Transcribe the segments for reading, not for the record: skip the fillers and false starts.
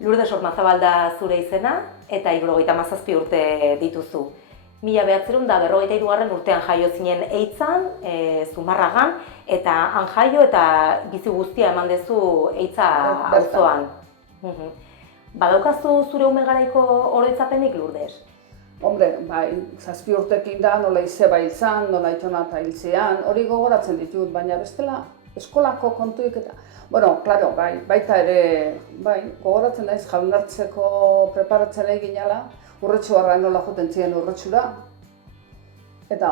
Lourdes Ormazabal da zure izena eta 77 urte dituzu. 1953 urtean jaio zinen Eitzan, Zumarragan, eta han jaio eta bizi guztia eman dezu Eitza auzoan. Badaukazu zure ume garaiko oroitzapenik, Lourdes? Hombre, bai, 7 urtekin da, nola izeba izan, nola itona eta hiltzean, hori gogoratzen ditut, baina bestela eskolako kontuik eta... Bueno, claro, baita ere, gogoratzen naiz jaunartzeko preparatzen egin ginala, urretxuarra nola joten ziren urretxura. Eta,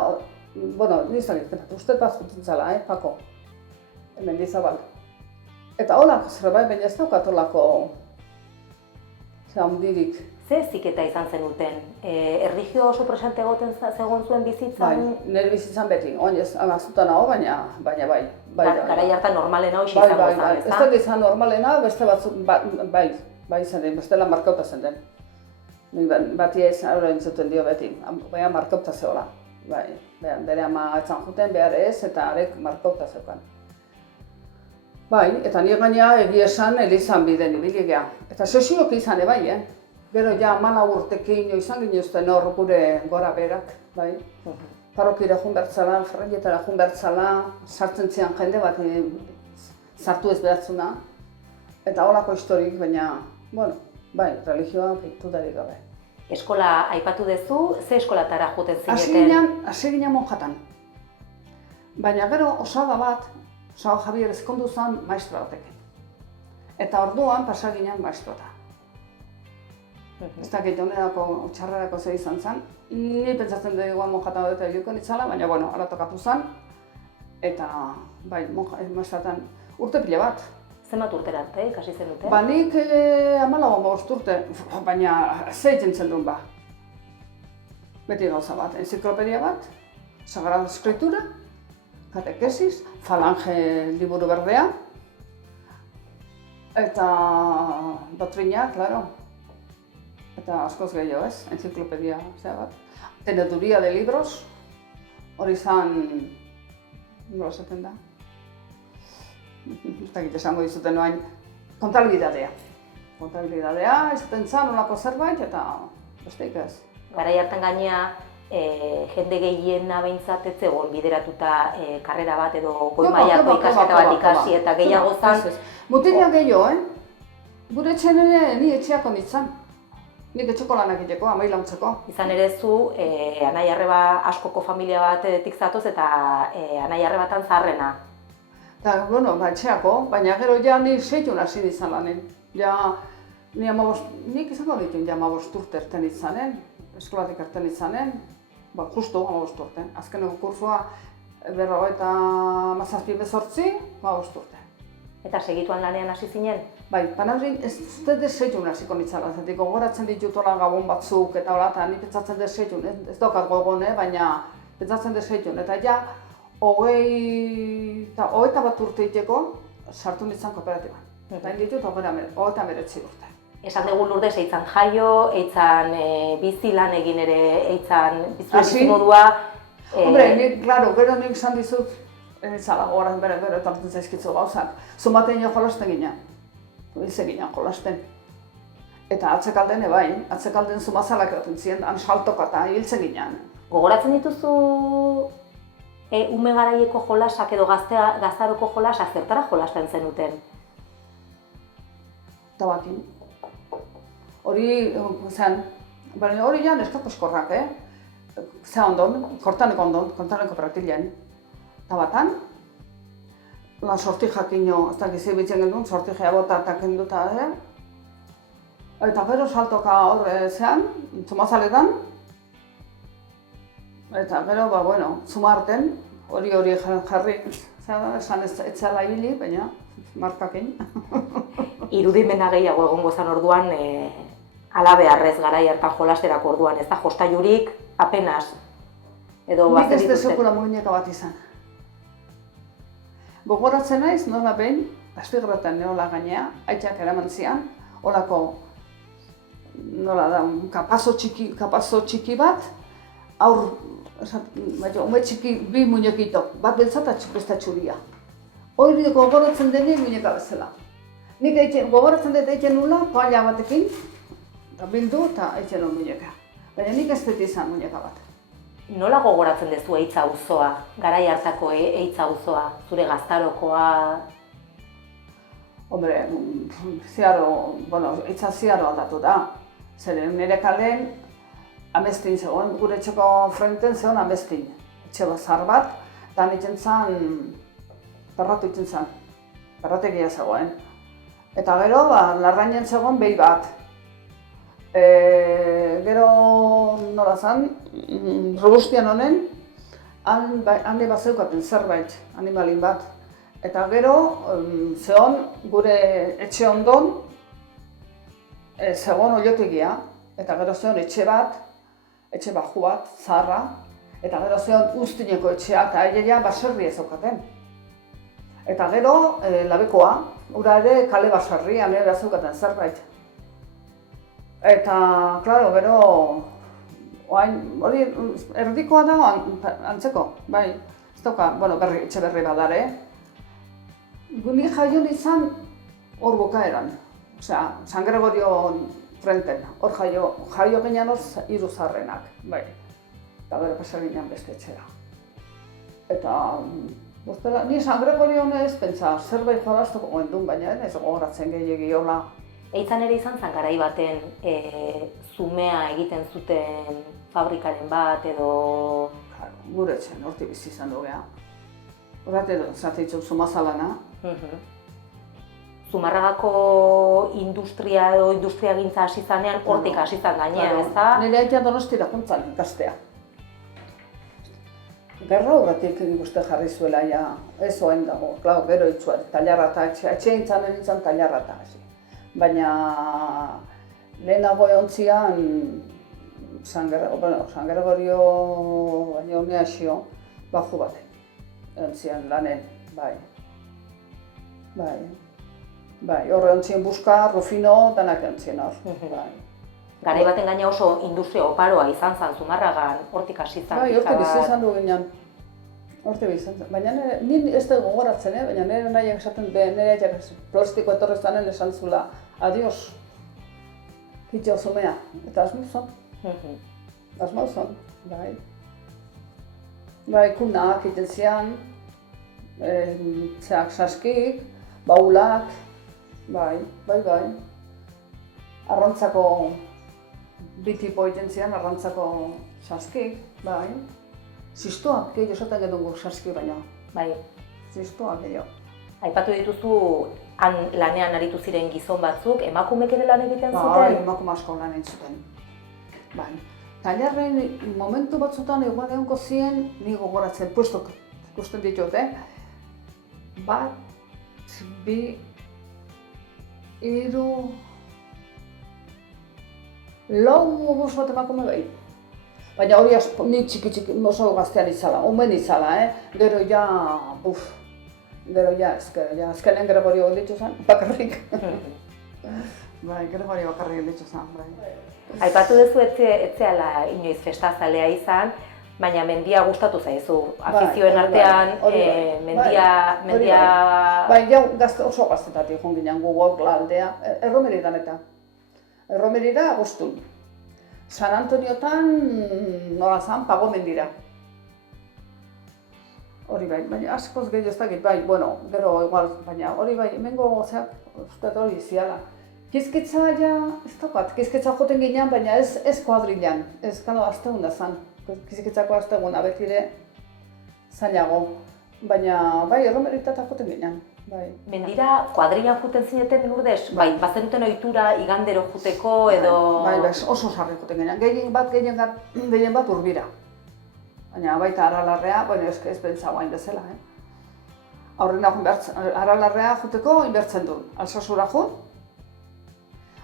bueno, nizan egiten, uste bat joten zala, Pako, Mendizabal. Eta holako zerbait, baina ez daukat holako handirik. Ze ziketa izan zenuten? Erlijio oso presente egoten zegoen zuen bizitzan? Bai, nire bizitzan beti, oinez, amazutan hau, baina bai. Garai hartan normalena hoxe izango zen, ez da izan normalena, beste batzuk, bai zen den, bestela markauta zen den. Bati ez aurre entzuten dio beti, baina markauta zehola. Bere ama etzan juten, behar ez, eta arek markauta zeukan. Bai, eta nire gaina egia esan Elizan biden ibiligea. Eta sesiok izan bai, Gero ja 14 urtekin izan ginuzten hor gure gora berak, bai. Parrokira joan bertzala, ferreietara joan bertzala, sartzen zian jende bat sartu ez behatzuna. Eta holako historik, baina, bueno, bai, religioa dudarik gabe. Eskola aipatu duzu, ze eskolatara joten zineten? Hasi ginen monjatan. Baina gero osaba bat, Osaba Javier ezkondu zen maestra batekin. Eta orduan pasa ginen maestrota. Ez dakit honerako txarrerako zer izan zen. Ni pentsatzen dugu monjatan dut egiko nitzala, baina bueno, ala tokatu zen. Eta bai, maestratan urte pila bat. Zenbat urtera arte ikasi zenuten? Ba nik 14 urte, baina ze jentzen duen ba. Beti gauza bat, enziklopedia bat, Sagrada Escritura, katekesis, falange liburu berdea, eta doktrina, claro. Eta askoz gehiago ez, enziklopedia bat. Teneduría de libros, hori izan, nola esaten da? Ez dakit esango dizuten noain, kontabilidadea. Kontabilidadea, izaten zan nolako zerbait eta besteik ez. Garai hartan gainea, jende gehiena behintzat ez zegoen bideratuta karrera bat edo goi mailako ikasketa bat ikasi eta gehiago zan. Mutila gehiago, Gure etxean ere ni etxeako nintzen. Nik etxeko lanak egiteko, amai launtzeko. Izan ere zu, anai arreba askoko familia batetik zatoz eta anai arrebatan zaharrena. Eta, bueno, etxeako, baina gero ja ni seitun hasi izan lanen. Nik izango dituen ja 15 urte erten izanen, eskolatik erten izanen, justu 15 urte. Azkeneko kursua 57 urte. Eta segituan lanean hasi zinen? Bai, panaurin ez dut seitun hasiko nitzala, zetik gogoratzen ditut hola gabon batzuk eta hola, eta ni pentsatzen dut seitun, ez daukat gogon, baina pentsatzen dut seitun. Eta ja, 21 urte iteko sartu nintzen kooperatiban. Eta ditut 39 urte. Esan dugu Lourdes Eitzan jaio, Eitzan bizi lan egin ere, Eitzan bizi modua. Hombre, nik, claro, gero nik esan dizut, zala gogoran bere etortzen zaizkitzu gauzak. Zumaten jo jolasten ginen. Hilze ginen jolasten. Eta atzekalden bai, atzekalden zumazalak egoten ziren, han saltoka eta hiltzen ginen. Gogoratzen dituzu ume garaieko jolasak edo gaztaroko jolasak zertara jolasten zenuten? Tabakin. Hori jan eskako eskorrak, Ze ondon, kortaneko pratilean. Tabatan, sorti jakino, ez dakiz ibitzen gendun, sorti bota eta kenduta, Eta gero saltoka hor zumazaletan. Eta gero, zumarten, hori jarri, esan ez zela hili, baina markakin. Irudimena gehiago egongo zen orduan, alabeharrez garai hartan jolasterako orduan, ez da jostailurik apenas. Nik ez dezekula mugineka bat izan. Gogoratzen naiz, nola behin, Astigarratan neola gainea, aitzak eraman zian, holako, nola da, kapazo txiki bat, ume txiki bi muñekito, bat beltza eta beste txuria. Hori gogoratzen denean muñeka bezala. Nik gogoratzen dut eitzen nula, toalla batekin, eta bildu eta eitzen nuen muñeka. Baina nik ez dut izan muñeka bat. Nola gogoratzen duzu eitza auzoa, garai hartako eitza auzoa, zure gaztarokoa? Hombre, eitza ziaro aldatu da. Zeren nire kalen amestin zegoen, gure etxeko frenten zegoen amestin. Etxe bazar bat, eta nintzen zen, perratu itzen zen, perrategia zegoen. Eta gero, larrainen zegoen behi bat. Gero nola zen, robustian honen, handi bat zeukaten zerbait, animalin bat. Eta gero, zegoen gure etxe ondon, zegoen oliotegia, eta gero zegoen etxe baju bat, zaharra, eta gero zegoen ustineko etxea, eta aileia baserria zeukaten. Eta gero, labekoa, ura ere kale baserria, nire zeukaten zerbait. Eta, klaro, gero, hori erdikoa da antzeko, bai, ez dauka, etxe berri badare. Ni jaio nintzen hor bukaeran, osea, San Gregorio frenten, hor jaio ginen hor 3 zarrenak, bai. Eta gero pasa ginen beste etxera. Eta, ni San Gregorio ez pentsa, zerbait jolaztuko goendun, baina ez gogoratzen gehiegi hola. Eitzan ere izan zen garai baten zumea egiten zuten fabrikaren bat edo... Gure etxen, hortik bizi izan du geha. Horrate zateitzuk zumazalana. Zumarragako industria edo industriagintza hasi zanean hortik hasi zan gainean, ez da? Nire aitea Donostira juntzan ikastea. Gerra horretik ikuste jarri zuela, ez oen dago, klar, gero itzuar, tailarrata, etxe nintzen tailarrata hasi. Baina lehenago egontzian San Gregorio baina honea xio baju bat egontzian lanen, bai. Horre egontzien Buska, Rufino, danak egontzien hor. Garai baten gaina oso industria oparoa izan zen Zumarragan, hortik hasi zen. Bai, hortik bizi izan du ginen. Hortik bizi izan zen. Baina ni ez da gogoratzen, baina nire nahiak esaten, nire aiak plastiko etorri zanen esan zula, adios, kitxo zumea, eta asmuzon. Asmuzon, bai. Bai, kunak iten zian, saskik, baulak, bai. Arrantzako bitipo iten zian, arrantzako saskik, bai. Zistoak, gehiago esaten gedugu saski baina. Bai. Zistoak gehiago. Aipatu dituzu han lanean aritu ziren gizon batzuk, emakumek ere lan egiten zuten? Bai, emakume asko lan egiten zuten. Bai. Tailarren momentu batzutan egual egongo ziren, ni gogoratzen, puestok ikusten ditut, Bat, 2, 3, 4 bat emakume bai. Baina hori ni txiki oso gaztean izala, omen izala, Gero ezkelen Gregorio ditzu zen, bakarrik. Bai, Gregorio bakarrik ditzu zen, bai. Aipatu duzu etzeala inoiz festazalea izan, baina mendia gustatu zaizu. Afizioen artean, mendia... Bai, oso gaztetatik joan ginen gugok aldea, erromeridan eta. Erromerira guztun. San Antoniotan nola zan, pago mendira. Hori bai, baina askoz gehiago ez dakit, bai, gero igual, baina hori bai, hemengo uste hori ziala. Kizkitza ez daukat, kizkitza joten ginean, baina ez kuadrilan, ez kalo azteguna zan. Kizkitzako azteguna betire zailago, baina bai, erromeritatak joten ginean. Mendira kuadrilan juten zineten Lourdes? Bai, bazenuten ohitura igandero juteko edo... Bai, oso sarri juten ginean, gehien bat Urbira. Baina baita Aralarrea, ez bentsa guain bezala, Aurrena Aralarrea juteko inbertzen du, Altsasura jut,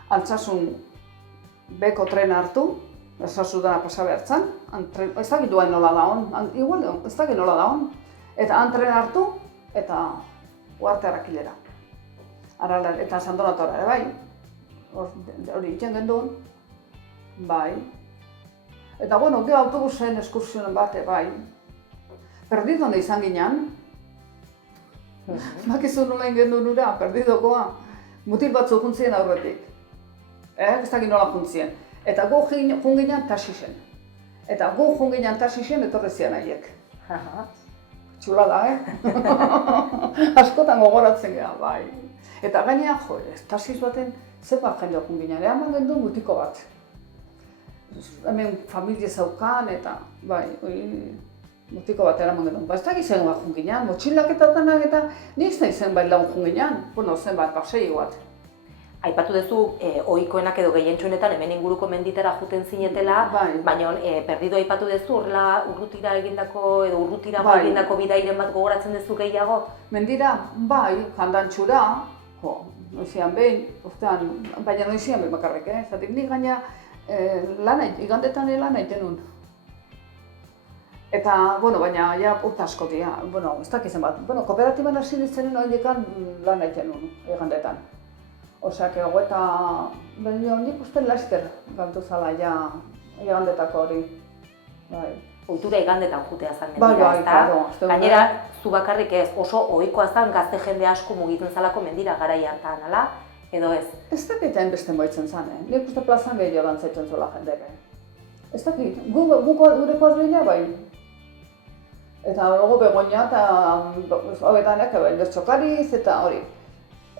Altsasun beko trena hartu, Altsasu dena pasa behartzen, ez dakit duen nola da hon, igual ez dakit nola da hon, eta han trena hartu, eta Uarte Arrakilera. Eta San Donatora ere, bai. Hori iten gendun, bai. Eta gero autobusen eskursionen bate, bai. Perdidone izan ginen. Bakizu nola ingen duen ura, perdidokoa. mutil batzu juntzien aurretik. Ez dakit nola juntzien. Eta gu junginan Taxixen. Eta gu junginan Taxixen etorri zian haiek. Txula da, Askotan gogoratzen gara, bai. Eta gainean, Taxix baten zenbat jendea junginan, eman gendu mutiko bat. Hemen familia zaukan eta, bai, mutiko bat eraman genuen. Ba, ez dakit zen bat junginan, motxilak eta nik nahi zen bai lagun junginan. Bueno, zen bat, pasei bat. Aipatu duzu, ohikoenak edo gehientsuenetan hemen inguruko menditara juten zinetela, baina perdido aipatu duzu, horrela urrutira egindako edo urrutirago egindako bidairen bat gogoratzen duzu gehiago? Mendira, bai, jandantxura, noizian behin, baina noizian behin bakarrik, zatik nik gaina igandetan lan egiten nun. Eta, baina, ja, urte asko dira, ez dakizen bat, kooperatiban hasi ditzenen horiekan lan egiten nun, igandetan. Osak, eta nik uste laster galdu zala ja igandetako hori. Kultura igandetan jutea zen mendira, ezta? Gainera, zu bakarrik ez, oso ohikoa zen gazte jende asko mugitzen zalako mendira garai hartan, ala? Edo ez? Ez dakiten beste moitzen zen, nik uste plazan gehiago dantzaitzen zuela jendeke. Ez dakit, gure kuadrilla bai. Eta logo begonia eta hobetanek txokariz eta hori.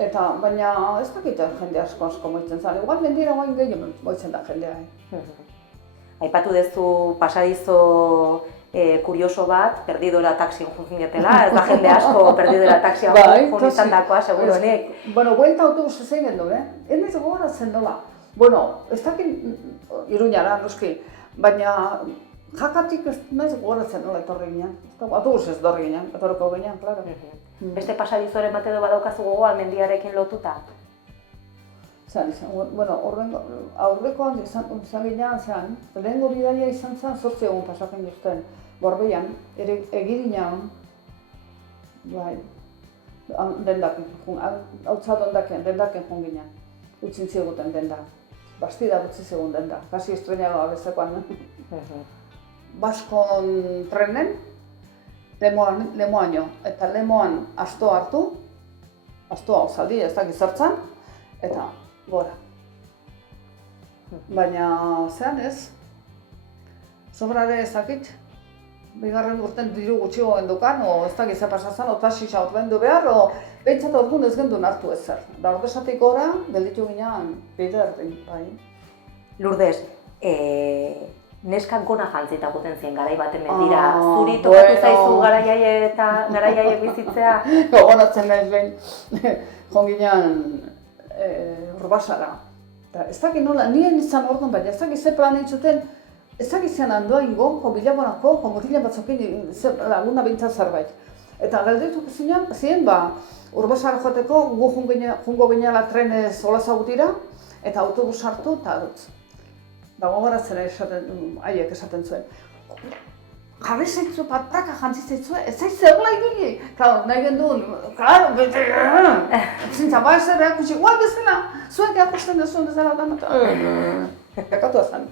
Eta, baina ez dakit jende asko moitzen zen, igual mendira guain gehiago moitzen da jendea. Aipatu duzu pasadizo kurioso bat, perdidora taxin junzinetela, ez da jende asko perdidora taxia junizan dakoa, seguro honek. Buelta autobus zein gendu, ez nahiz gogoratzen dola. Ez dakit Iruñara, noski, baina jakatik ez nahiz gogoratzen dola etorri ginen. Autobus ez dorri ginen, etorriko ginen, klaro. Beste pasadizoren bat edo badaukazu gogoa mendiarekin lotuta? Aurrekoan izan ginean, lehengo bidaia izan zen 8 egun pasaken jozten. Borbeian, egirinan, dendaken, hautzat ondaken, dendaken joan ginean. Utzin ziguten denda. Bastida utzi zigun denda, kasi estrenagoa bezakoan. Baskon trenen, Lemoaino, eta Lemoan astoa hartu, astoa osaldi, ez dakit zertzan, eta gora. Baina, zean ez, sobrare ezakit, bigarren urten diru gutxigo gendukan, ez dakit ze pasazan, Taxixa ordaindu behar, behintzat orduan ez gendun hartu ezer. Da ordesatik gora, gelditu ginean bider, bai. Lourdes, neskak gona jantzita guten zien garai baten mendira. Zuri tokatu zaizu garaiaiek bizitzea? Gogoratzen naiz behin, joan ginean Urbasara. Ez dakit nola, nien izan orduan, baina ez dakit ze plan entzuten, ez dakit zean handoa ingo, bilagonako, mutilen batzokin laguna bintzat zerbait. Eta galdetuko ziren, Urbasara joateko, gu jungo gineala trenez olazagutira, eta autobus hartu eta dut. Da gogoratzen haiek esaten zuen. Jarri zaitzu, patraka jantzi zaitzu, ez zaiz zerla ibili. Claro, nahi gendun, claro, bete, zintza, ez zer erakutsi, guai bezala, zuek erakusten duzuen bezala da, Bekatu azan.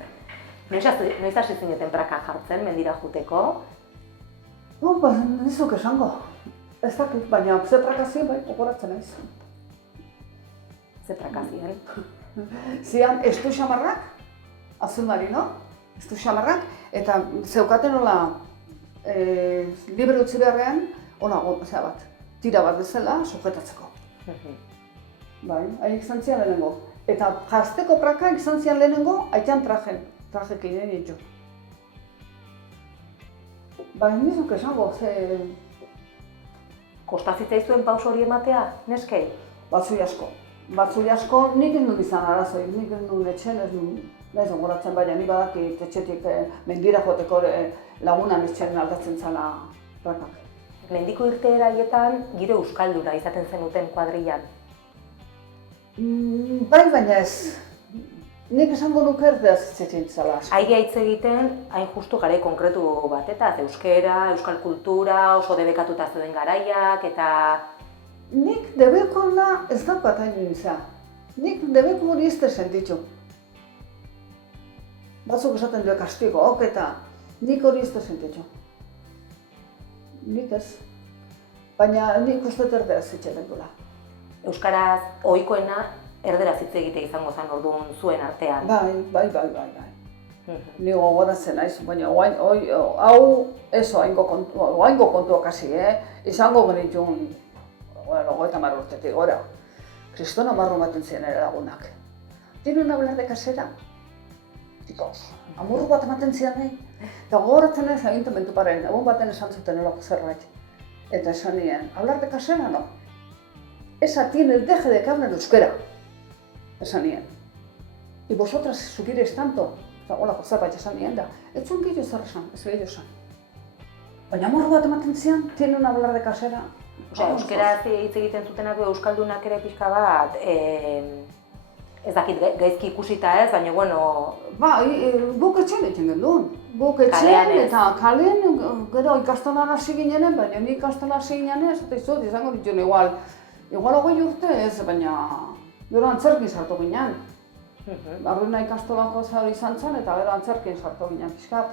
Noiz hasi zineten praka jartzen, mendira juteko? Nizuk esango. Ez dakit, baina ze prakazien bai, gogoratzen naiz. Ze prakazien? Zian, estu xamarrak, azul marino, estu xamarrak, eta zeukaten hola libre utzi beharrean, tira bat bezala, sujetatzeko. Bai, haiek izan zian lehenengo. Eta jazteko prakak izan zian lehenengo, aitan trajekin egin. Bai, nizuk esango, ze... Kostazitzaizuen paus hori ematea, neskei? Batzui asko, nik ez nun izan arazoi, nik ez nun etxen, ez gogoratzen baina, nik badakit etxetik mendira joteko lagunan etxen aldatzen zala prakak. Lehendiko irteera haietan giro euskaldura izaten zenuten kuadrillan? Bai, baina ez. Nik esango nuke erdeaz itzetzen zala asko. Aige hitz egiten, hain justu garai konkretu batetaz, euskera, euskal kultura, oso debekatuta zeuden garaiak, eta... Nik debekona ez daukat hain nintzen. Nik debeku hori ez sentitzu. Batzuk esaten duen kastigok eta nik hori ez sentitzu. Nik ez. Baina nik uste erdeaz itzetzen dula. Euskaraz ohikoena erderaz hitz egite izango zen orduan zuen artean. Bai. Ni gogoratzen naiz, baina hau ez oaingo kontuak hasi, izango genitun 30 urtetik gora. Kristona marro ematen ziren ere lagunak. ¿Tienen hablar de casera? Chicos, amorru bat ematen ziren nahi. Eta gogoratzen naiz agintamentu paren, egun baten esan zuten olako zerbait. Eta esan nien, hablar de casera no. Esa tiene el deje de que hablen euskera. Esan nien. Y vosotras supiréis tanto. Eta olako zerbait esan nien da. Ez zuen gehiago zer esan, ez gehiago esan. Baina amorru bat ematen ziren, tienen hablar de casera. Euskeraz hitz egiten zutenak euskaldunak ere pixka bat, ez dakit gaizki ikusita ez, baina bueno... Guk etxean egiten genduen. Guk etxean eta kalean gero ikastolan hasi ginenen, baina ni ikastolan hasi ginenen, ez dut izango dituen igual 20 urte ez, baina gero antzerkin sartu ginen. Barruina ikastolako hori izan zen eta gero antzerkin sartu ginen pixkat.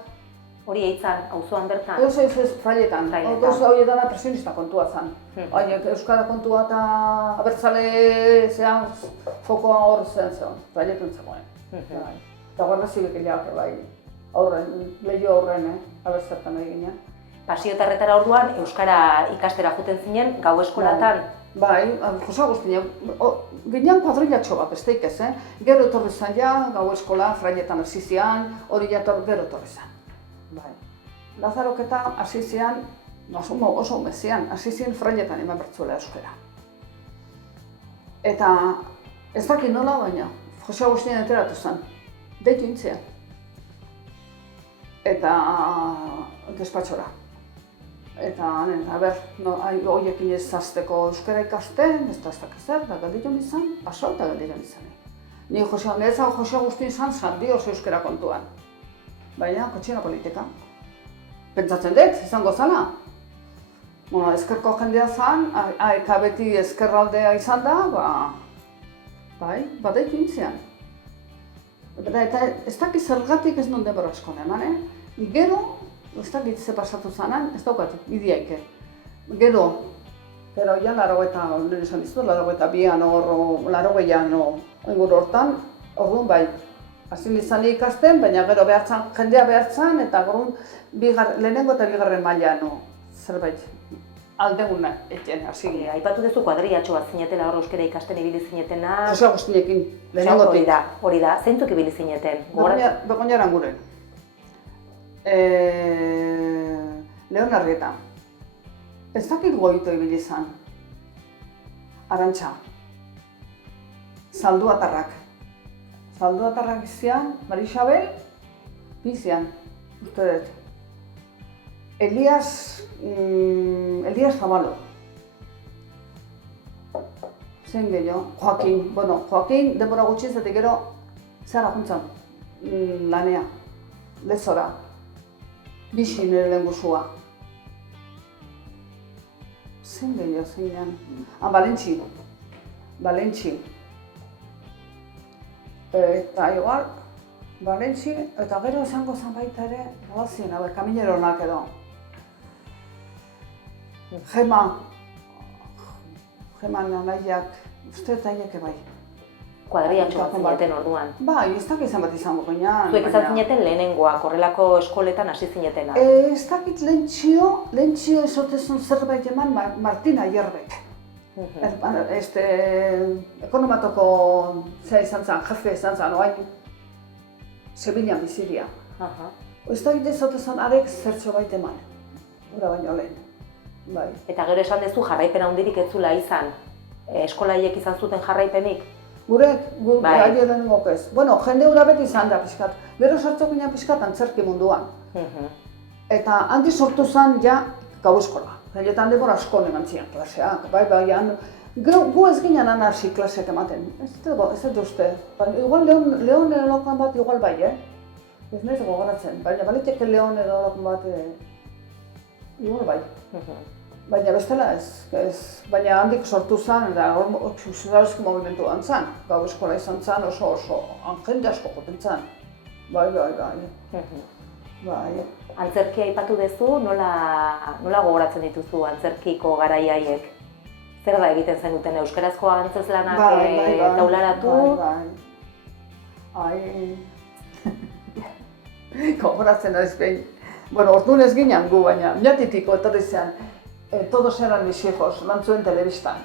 Hori eitzan, auzoan bertan? Ez, fraietan. Horietan da presionista kontua zen. Euskara kontua eta abertzale zean fokoa hor zen, fraietan zegoen. Eta guarda zibekiliak, lehio horren, abertzertan egin ginen. Pasiotarretara orduan, euskara ikastera juten zinen, gau eskolatan? Bai, Jose Agustina, ginen kuadrillatxo bat, besteik ez, Gero etorri zen ja, gau eskola, fraietan hasi zian, hori gero etorri zen. Bai. Lazaroketa hasi zian, oso umezian, hasi zian fraietan eman bertzuela euskara. Eta ez dakit nola baina, Jose Agustina enteratu zen, deitu intzean. Eta despatxora. Eta horiekin ez zazteko euskara ikasten, ez da ez dakiz zer, da galditu nizan, paso eta galditu nizan. Ni Jose Agustin zan dioz euskara kontuan. Baina, kotxina politika. Pentsatzen dut, izango zala. Ezkerko jendea zan, aeka beti ezkerraldea izan da, badaitu intzean. Eta ez dakit zergatik ez non denbora askon eman, Gero, ez dakit ze pasatu zanan, ez daukat, bidiaike. Gero, ja 82an hor, 80an inguru hortan, orduan bai. Hasi nizan ikasten, baina gero jendea behartzen, eta lehenengo eta bigarren mailan zerbait aldeguna etxen hasi ginen. Aipatu duzu kuadrillatxo bat zinetela hor euskara ikasten ibili zinetena... Jose Agustinekin, lehenengotik. Hori da, zeintzuk ibili zineten? Begoña Aranguren. Leon Arrieta. Ez dakit goito ibili zan. Arantxa. Zalduatarrak. Zalduatarrak izan, Marixabel, bizian, uste dut. Elias Zabalo. Zein gehiago, Joaquin denbora gutxi zetik gero zara juntzan, lanea, lezora, bixi nire lehen guzua. Zein gehiago, Valentzi. Eta igual, Valentzi, eta gero esango zen baita ere, nolazien, kamineronak edo. Gema nahiak, uste eta aieke bai. Kuadrillatxo bat zineten orduan. Bai, ez dakit zen bat izango ginen. Zuek izan zineten lehenengoak, horrelako eskoletan hasi zinetena. Ez dakit lehentxio esotezun zerbait eman Martina Jerbek. Ekonomatoko zea izan zen, jefe izan zen, oain Sevillan biziria. Ez dakit esotezun arek zertxo bait eman, ura baino lehen. Eta gero esan duzu jarraipen handirik ez zula izan, eskolaiek izan zuten jarraipenik? Gurek, aile denengok ez. Jende hura beti izan da pixkat. Gero sartu ginen pixkat antzerki munduan. Eta handi sortu zen ja gau eskola. Gaietan denbora asko eman zian klaseak, gu ez ginen anarsi klaseak ematen. Ez dut uste. Igual Leon erolokan bat igual bai, Ez nahiz gogoratzen, baina baliteke Leon erolokan bat igual bai. Baina bestela ez. Baina handik sortu zen, eta zudalezko movimentuan zen. Gau eskola izan zen oso jende asko joten zen. Bai. Antzerkia aipatu duzu, nola gogoratzen dituzu antzerkiko garaiaiek? Zer da egiten zenuten euskarazko antzezlanak Bai. taularatu? Ai, gogoratzen naiz behin. Bueno, orduan ez ginen gu, baina Oñatitiko etorri zean, todos eran mis hijos, mantzuen telebistan.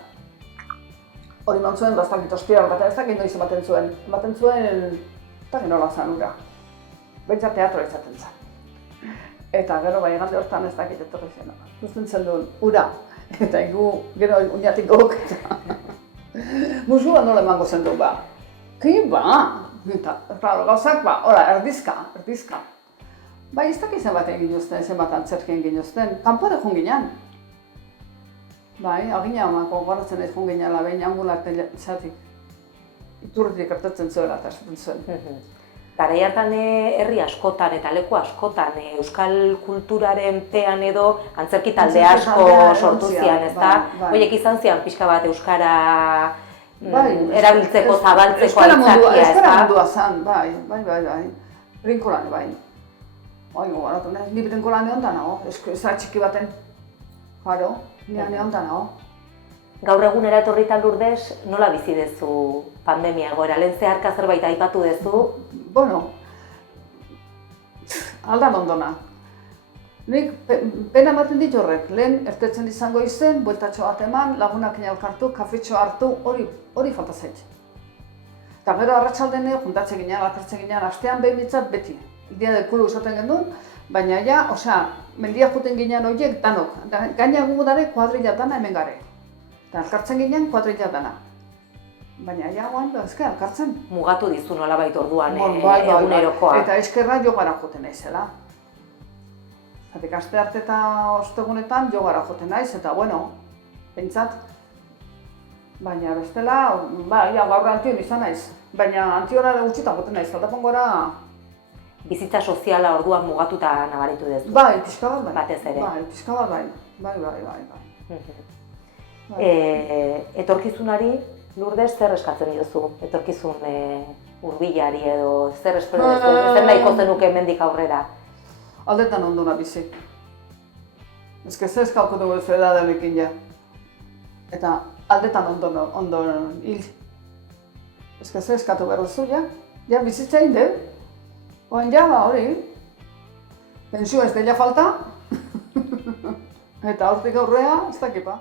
Hori mantzuen, bastakit ospiral bat, ez dakit noiz ematen zuen, eta nola zan ura. Bentsa teatroa izaten zen. Eta gero bai egande hortan ez dakit etorri zen. Guztentzen duen, ura. Eta gero Oñatikok. Musua nola emango zen du, ba. Ki ba! Eta, claro, gauzak ba, hola, erdizka. Bai, ez dakit zenbaten ginuzten, zenbat antzerkien ginuzten, kanpore joan ginen. Bai, agina amako, goratzen ez joan ginen, behin angularte zatik. Iturritik ertatzen zuela eta esaten zuen. Garai hartan herri askotan eta leku askotan euskal kulturaren pean edo antzerki talde asko sortu zian, ezta? Horiek izan zian pixka bat euskara erabiltzeko, zabaltzeko aitzakia, ezta? Euskara mundua zan, bai. Brinkolane, bai. Oingo garatu, ni brinkolane honda nago, eza txiki baten. Jaro, ni honda nago. Gaur egunera etorrita Lourdes, nola bizi dezu pandemia egoera? Lehen zeharka zerbait aipatu dezu? Bueno, aldan ondona. Nik pena ematen dit horrek, lehen ertetzen izango izen, bueltatxo bat eman, lagunak elkartu, kafetxo hartu, hori falta zaitxe. Eta gero arratsaldean juntatzen ginen, lakartzen ginen, astean behin bitzat beti. Dia del kulu esaten gendun, baina ja, mendia juten ginen horiek danok. Gaina gu dare kuadrilla dana hemen gare. Eta elkartzen ginen kuadrilla dana. Baina ja, ezke, elkartzen. Mugatu dizu nolabait orduan egunerokoa. Eta eskerra jogara joten naizela. Zatik aste arte eta ostegunetan jogara joten naiz, eta bueno, pentsat. Baina bestela, gaur antion izan naiz. Baina antiora gutxitan joten naiz, aldapan gora. Bizitza soziala orduan mugatuta nabaritu duzu. Bai, pixka bat bai. Batez ere. Bai, pixka bat bai. Etorkizunari, Lourdes, zer eskatzen diozu? Etorkizun hurbilari edo zer espero duzu? Zer nahiko zenuke hemendik aurrera? Aldetan ondona bizi. Ez que zer eskalko dugu ez edadenekin ja. Eta aldetan ondo hil. Ez que zer eskatu behar duzu ja. Ja bizitza hinde. Oen ja, hori. Pensio ez dela falta. Eta hortik aurrea, ez dakipa.